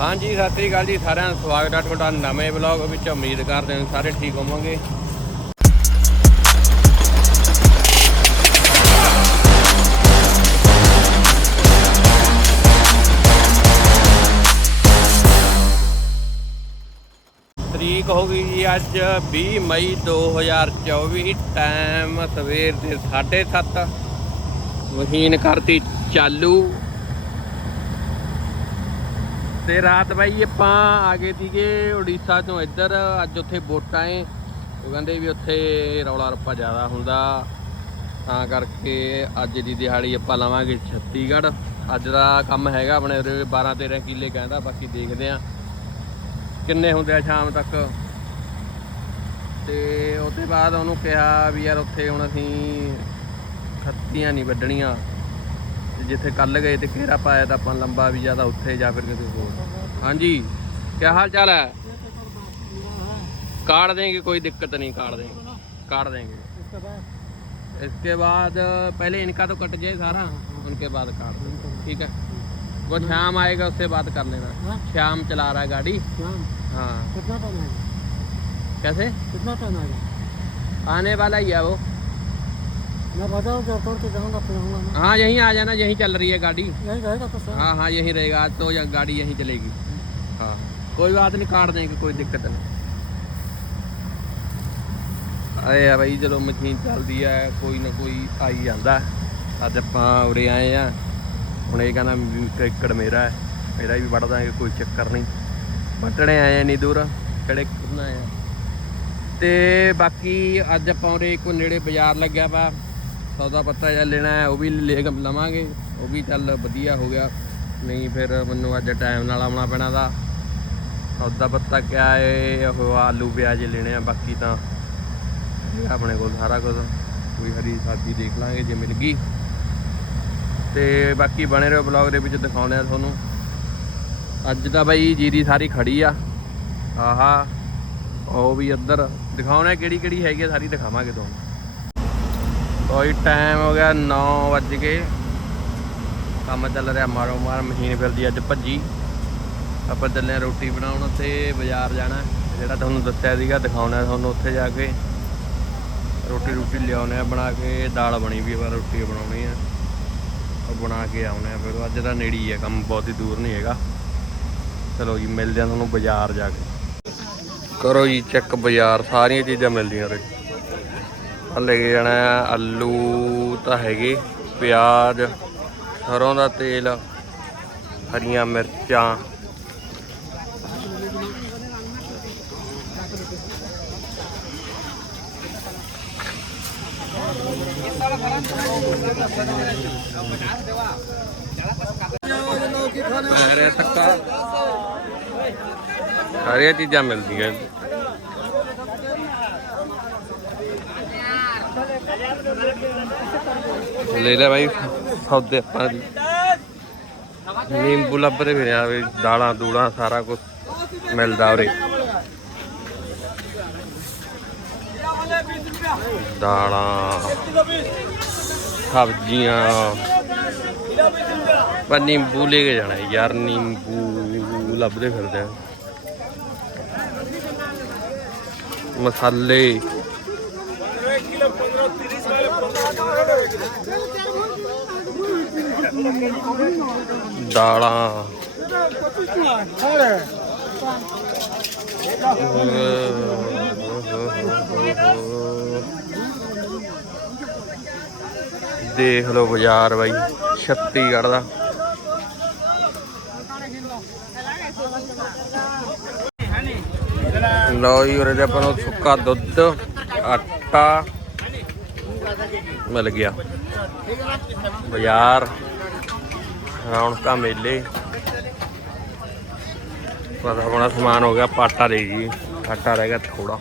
ਹਾਂਜੀ, ਸਤਿ ਸ੍ਰੀ ਅਕਾਲ ਜੀ ਸਾਰਿਆਂ ਦਾ ਸਵਾਗਤ ਹੈ ਤੁਹਾਡਾ ਨਵੇਂ ਵਲੌਗ ਵਿੱਚ। ਉਮੀਦ ਕਰਦੇ ਹਾਂ ਸਾਰੇ ਠੀਕ ਹੋਵੋਗੇ। ਤਰੀਕ ਹੋ ਗਈ ਜੀ ਅੱਜ 20 ਮਈ 2024 ਟਾਈਮ ਸਵੇਰ ਦੇ 7:30 ਮਸ਼ੀਨ ਕਰਤੀ ਚਾਲੂ। ਤੇ ਰਾਤ ਬਾਈ ਆਪਾਂ ਆ ਗਏ ਸੀਗੇ ਉੜੀਸਾ ਤੋਂ ਇੱਧਰ। ਅੱਜ ਉੱਥੇ ਵੋਟਾਂ ਏ। ਉਹ ਕਹਿੰਦੇ ਵੀ ਉੱਥੇ ਰੌਲਾ ਰੱਪਾ ਜ਼ਿਆਦਾ ਹੁੰਦਾ। ਤਾਂ ਕਰਕੇ ਅੱਜ ਦੀ ਦਿਹਾੜੀ ਆਪਾਂ ਲਾਵਾਂਗੇ ਛੱਤੀਗੜ੍ਹ। ਅੱਜ ਦਾ ਕੰਮ ਹੈਗਾ ਆਪਣੇ ਉਰੇ 12 13 ਕਿੱਲੇ ਕਹਿੰਦਾ, ਬਾਕੀ ਦੇਖਦੇ ਆ। ਕਿੰਨੇ ਹੁੰਦੇ ਆ ਸ਼ਾਮ ਤੱਕ? ਤੇ ਉਹਦੇ ਬਾਅਦ ਉਹਨੂੰ ਕਿਹਾ ਵੀ ਯਾਰ ਉੱਥੇ ਹੁਣ ਅਸੀਂ ਖੱਤੀਆਂ ਨਹੀਂ ਵੱਢਣੀਆਂ। ਜਿੱਥੇ ਕੱਲ ਗਏ ਤੇ ਘੇਰਾ ਪਾਇਆ ਤਾਂ ਆਪਾਂ ਲੰਬਾ ਵੀ ਜ਼ਿਆਦਾ ਉੱਥੇ ਜਾਂ ਫਿਰ ਕਿਤੇ ਹੋਰ ਹਾਂਜੀ ਕੀ ਹਾਲ ਚਾਲ ਹੈ काट देंगे कोई दिक्कत नहीं काट देंगे काट देंगे इसके बाद पहले इनका तो कट जाए सारा उनके बाद काट देंगे ठीक है वो शाम आएगा उससे बात कर लेना शाम चला रहा है गाड़ी हाँ कितना टाइम आएगा कैसे कितना टाइम आएगा आने वाला ही है वो मैं बताऊँ जब छोड़ के जाऊँगा फिर आऊँगा मैं हाँ यहीं आ जाना यहीं चल रही है गाड़ी यही रहेगा तो सर हाँ हाँ यहीं रहेगा आज तो ये गाड़ी यहीं चलेगी हाँ कोई बात नहीं काट देंगे कोई दिक्कत नहीं ਆਏ ਆ ਬਈ ਜਦੋਂ ਮਸ਼ੀਨ ਚੱਲਦੀ ਆ ਕੋਈ ਨਾ ਕੋਈ ਆਈ ਜਾਂਦਾ ਅੱਜ ਆਪਾਂ ਉਰੇ ਆਏ ਆ ਹੁਣ ਇਹ ਕਹਿੰਦਾ ਵੀ ਏਕੜ ਮੇਰਾ ਹੈ ਮੇਰਾ ਵੀ ਵੱਢ ਦਾਂਗੇ ਕੋਈ ਚੱਕਰ ਨਹੀਂ ਵੱਢਣੇ ਆਏ ਆ ਨਹੀਂ ਦੂਰ ਕਿਹੜੇ ਕਿੰਨਾ ਆ ਤੇ ਬਾਕੀ ਅੱਜ ਆਪਾਂ ਉਰੇ ਕੋਈ ਨੇੜੇ ਬਾਜ਼ਾਰ ਲੱਗਿਆ ਵਾ ਸੌਦਾ ਪੱਤਾ ਜਾਂ ਲੈਣਾ ਹੈ, ਉਹ ਵੀ ਲੈ ਲਵਾਂਗੇ। ਉਹ ਵੀ ਚੱਲ ਵਧੀਆ ਹੋ ਗਿਆ। ਨਹੀਂ ਫਿਰ ਮੈਨੂੰ ਅੱਜ ਟਾਈਮ ਨਾਲ ਆਉਣਾ ਪੈਣਾ ਦਾ। ਸੌਦਾ ਪੱਤਾ ਕਿਆ ਏ, ਉਹ ਆਲੂ ਪਿਆਜ਼ ਲੈਣੇ ਆ, ਬਾਕੀ ਤਾਂ ਆਪਣੇ ਕੋਲ ਸਾਰਾ ਕੁਝ ਕੋਈ ਹਰੀ ਸਬਜ਼ੀ ਦੇਖ ਲਾਂਗੇ ਜੇ ਮਿਲ ਗਈ। ਤੇ ਬਾਕੀ ਬਣੇ ਰਹੋ ਬਲੌਗ ਦੇ ਵਿੱਚ ਦਿਖਾਉਣੇ ਆ ਤੁਹਾਨੂੰ। ਅੱਜ ਤਾਂ ਬਾਈ ਜੀਰੀ ਸਾਰੀ ਖੜੀ ਆ। ਆਹਾ, ਉਹ ਵੀ ਇੱਧਰ ਦਿਖਾਉਣਾ ਕਿਹੜੀ ਕਿਹੜੀ ਹੈਗੀ ਆ, ਸਾਰੀ ਦਿਖਾਵਾਂਗੇ ਤੁਹਾਨੂੰ। ਕੋਈ ਟਾਈਮ ਹੋ ਗਿਆ 9 ਵੱਜ ਕੇ ਕੰਮ ਚੱਲ ਰਿਹਾ ਮਾਰੋ ਮਾਰ, ਮਸ਼ੀਨ ਫਿਰਦੀ ਅੱਜ ਭੱਜੀ। ਆਪਾਂ ਚੱਲੇ ਆ ਰੋਟੀ ਬਣਾਉਣ ਤੇ ਬਾਜ਼ਾਰ ਜਾਣਾ। ਜਿਹੜਾ ਤੁਹਾਨੂੰ ਦੱਸਿਆ ਸੀਗਾ, ਦਿਖਾਉਣਾ ਤੁਹਾਨੂੰ ਉੱਥੇ ਜਾ ਕੇ। ਰੋਟੀ ਰੋਟੀ ਲਿਆਉਣੇ ਆ ਬਣਾ ਕੇ, ਦਾਲ ਬਣੀ ਵੀ ਆ ਰੋਟੀ ਬਣਾਉਣੀ ਆ। ਉਹ ਬਣਾ ਕੇ ਆਉਣੇ ਆ ਫਿਰ, ਅੱਜ ਤਾਂ ਨੇੜੇ ਹੀ ਆ ਕੰਮ, ਬਹੁਤ ਹੀ ਦੂਰ ਨਹੀਂ ਹੈਗਾ। ਚਲੋ ਜੀ, ਮਿਲਦੇ ਆ ਤੁਹਾਨੂੰ ਬਾਜ਼ਾਰ ਜਾ ਕੇ। ਕਰੋ ਜੀ, ਚੈੱਕ ਬਾਜ਼ਾਰ, ਸਾਰੀਆਂ ਚੀਜ਼ਾਂ ਮਿਲਦੀਆਂ ਉਰੇ ਲੈ ਕੇ ਜਾਣਾ ਆਲੂ ਤਾਂ ਹੈਗੇ, ਪਿਆਜ਼, ਸਰੋਂ ਦਾ ਤੇਲ, ਹਰੀਆਂ ਮਿਰਚਾਂ। ਸਾਰੀਆਂ ਚੀਜ਼ਾਂ ਮਿਲਦੀਆਂ। ਲੈ ਲੈ ਭਾਈ ਸੌਦੇ ਆਪਾਂ ਨਿੰਬੂ ਲੱਭਦੇ ਫਿਰਿਆ ਵੀ ਦਾਲਾਂ ਦੂਲਾਂ ਸਾਰਾ ਕੁਝ ਮਿਲਦਾ ਉਰੇ। ਦਾਲਾਂ, ਸਬਜ਼ੀਆਂ। ਪਰ ਨਿੰਬੂ ਲੈ ਕੇ ਜਾਣਾ ਯਾਰ, ਨਿੰਬੂ ਲੱਭਦੇ ਫਿਰਦੇ ਆ। ਮਸਾਲੇ। ਦਾਲਾਂ। ਦੇਖ ਲਓ ਬਾਜ਼ਾਰ ਬਾਈ ਛੱਤੀਗੜ੍ਹ ਦਾ। ਲਓ ਜੀ ਉਰੇ ਦੇ ਆਪਾਂ ਨੂੰ ਸੁੱਕਾ ਦੁੱਧ, ਆਟਾ, ਮਿਲ ਗਿਆ। ਬਾਜ਼ਾਰ। ਰੌਣਕਾਂ ਮੇਲੇ। ਪਤਾ ਆਪਣਾ ਸਮਾਨ ਹੋ ਗਿਆ ਪਾਟਾ ਦੇ ਜੀ ਆਟਾ ਰਹਿ ਗਿਆ ਥੋੜਾ